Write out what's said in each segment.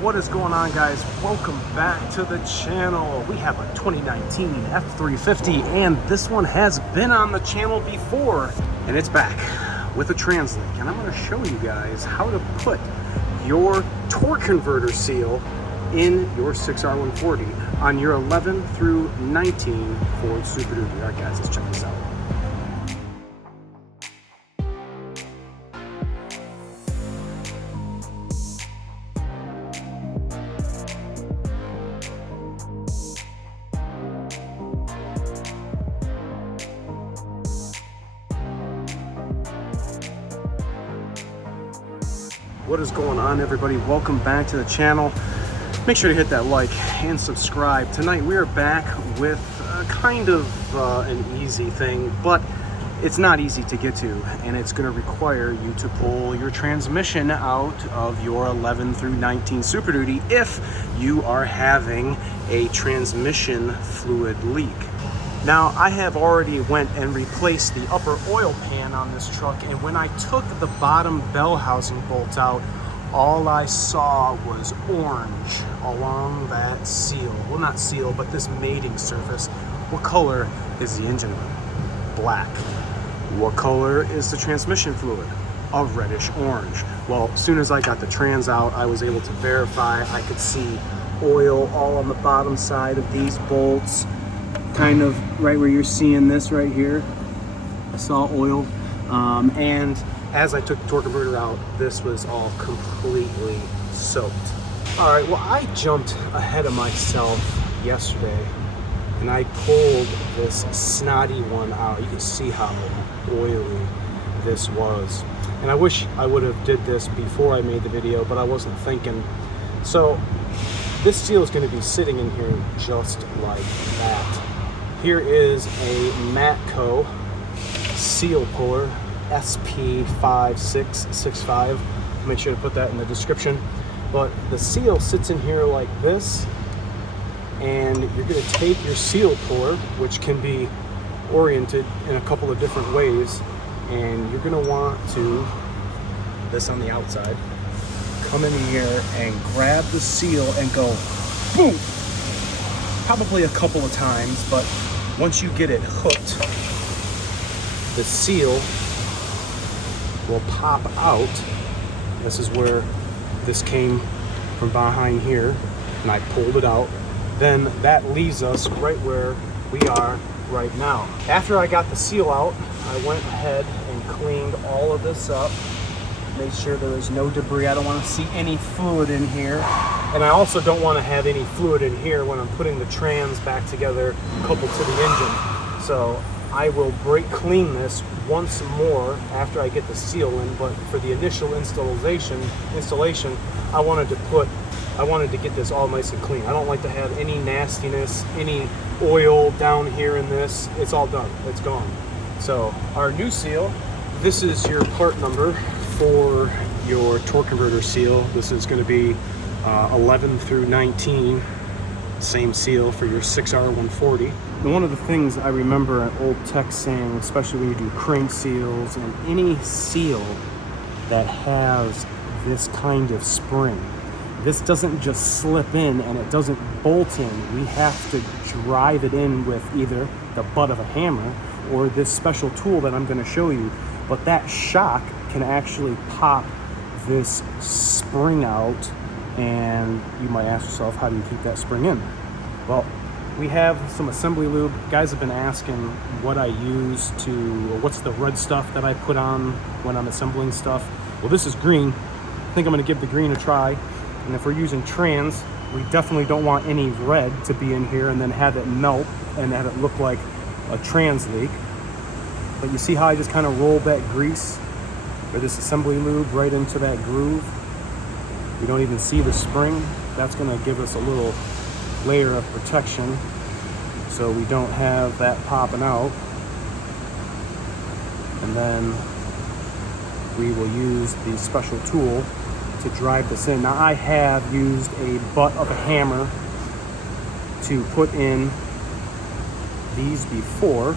What is going on, guys? Welcome back to the channel. We have a 2019 F350 and this one has been on the channel before and it's back with a TransLink, and I'm going to show you guys how to put your torque converter seal in your 6R140 on your 11 through 19 Ford Super Duty. All right, guys, let's check this out. What is going on, everybody? Welcome back to the channel. Make sure to hit that like and subscribe. Tonight we are back with kind of an easy thing, but it's not easy to get to, and it's going to require you to pull your transmission out of your 11 through 19 Super Duty if you are having a transmission fluid leak. Now, I have already went and replaced the upper oil pan on this truck, and when I took the bottom bell housing bolt out, all I saw was orange along that seal. Well, not seal, but this mating surface. What color is the engine oil? Black. What color is the transmission fluid? A reddish orange. Well, as soon as I got the trans out, I was able to verify. I could see oil all on the bottom side of these bolts, kind of right where you're seeing this right here. I saw oil, and as I took the torque converter out, this was all completely soaked. All right, well, I jumped ahead of myself yesterday and I pulled this snotty one out. You can see how oily this was. And I wish I would have did this before I made the video, but I wasn't thinking. So this seal is going to be sitting in here just like that. Here is a Matco seal puller, SP5665. Make sure to put that in the description. But the seal sits in here like this, and you're going to take your seal puller, which can be oriented in a couple of different ways, and you're going to want to, this on the outside, come in here and grab the seal and go boom, probably a couple of times, but once you get it hooked, the seal will pop out. This is where this came from behind here, and I pulled it out. Then that leaves us right where we are right now. After I got the seal out, I went ahead and cleaned all of this up, made sure there was no debris. I don't want to see any fluid in here, and I also don't want to have any fluid in here when I'm putting the trans back together coupled to the engine. So I will brake clean this once more after I get the seal in, but for the initial installation, I wanted to get this all nice and clean. I don't like to have any nastiness, any oil down here in this. It's all done, it's gone. So our new seal, this is your part number for your torque converter seal. This is going to be 11 through 19, same seal for your 6R140. And one of the things I remember an old tech saying, especially when you do crank seals and any seal that has this kind of spring, this doesn't just slip in and it doesn't bolt in. We have to drive it in with either the butt of a hammer or this special tool that I'm going to show you. But that shock can actually pop this spring out, and you might ask yourself, how do you keep that spring in? Well, we have some assembly lube. Guys have been asking what I use to, or what's the red stuff that I put on when I'm assembling stuff. Well, this is green. I think I'm going to give the green a try. And if we're using trans, we definitely don't want any red to be in here and then have it melt and have it look like a trans leak. But you see how I just kind of rolled that grease or this assembly lube right into that groove? You don't even see the spring. That's going to give us a little layer of protection so we don't have that popping out. And then we will use the special tool to drive this in. Now, I have used a butt of a hammer to put in these before,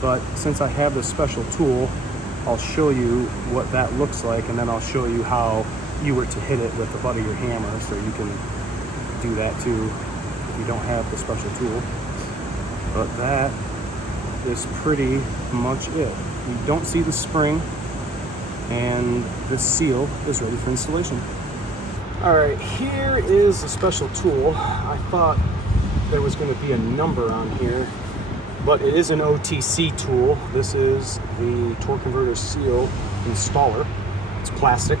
but since I have this special tool, I'll show you what that looks like, and then I'll show you how you were to hit it with the butt of your hammer, so you can do that too if you don't have the special tool. But that is pretty much it. You don't see the spring, and this seal is ready for installation. All right, here is a special tool. I thought there was going to be a number on here, but it is an OTC tool. This is the torque converter seal installer. It's plastic,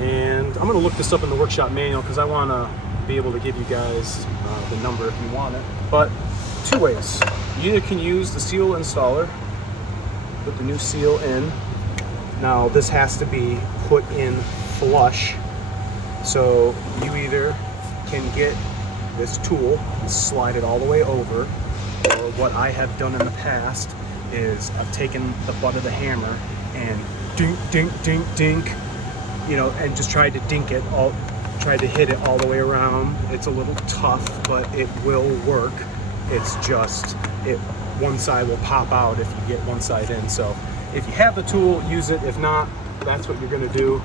and I'm going to look this up in the workshop manual because I want to be able to give you guys the number if you want it. But two ways. You either can use the seal installer, put the new seal in. Now this has to be put in flush, so you either can get this tool and slide it all the way over, or what I have done in the past is I've taken the butt of the hammer and dink, dink, dink, dink, you know, and just tried to dink it all, tried to hit it all the way around. It's a little tough, but it will work. It's just, one side will pop out if you get one side in. So if you have the tool, use it. If not, that's what you're gonna do.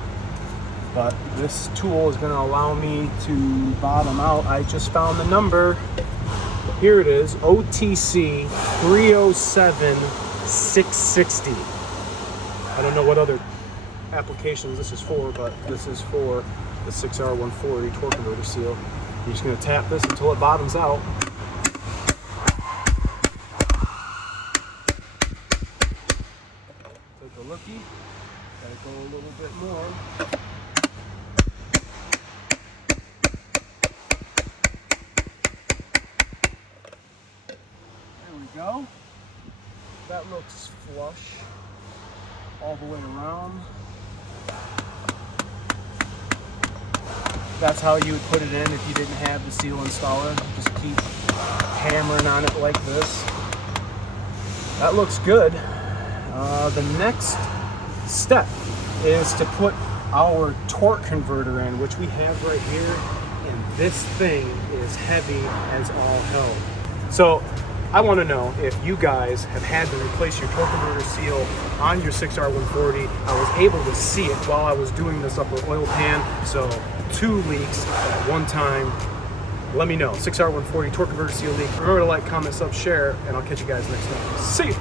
But this tool is gonna allow me to bottom out. I just found the number. Here it is, OTC 307660. I don't know what other applications this is for, but this is for the 6R140 torque converter seal. You're just gonna tap this until it bottoms out. Take a looky, gotta go a little bit more. There we go. That looks flush all the way around. That's how you would put it in if you didn't have the seal installer. Just keep hammering on it like this. That looks good. The next step is to put our torque converter in, which we have right here, and this thing is heavy as all hell. So I want to know if you guys have had to replace your torque converter seal on your 6R140. I was able to see it while I was doing this upper oil pan, so 2 leaks at one time. Let me know. 6R140 torque converter seal leak. Remember to like, comment, sub, share, and I'll catch you guys next time. See you.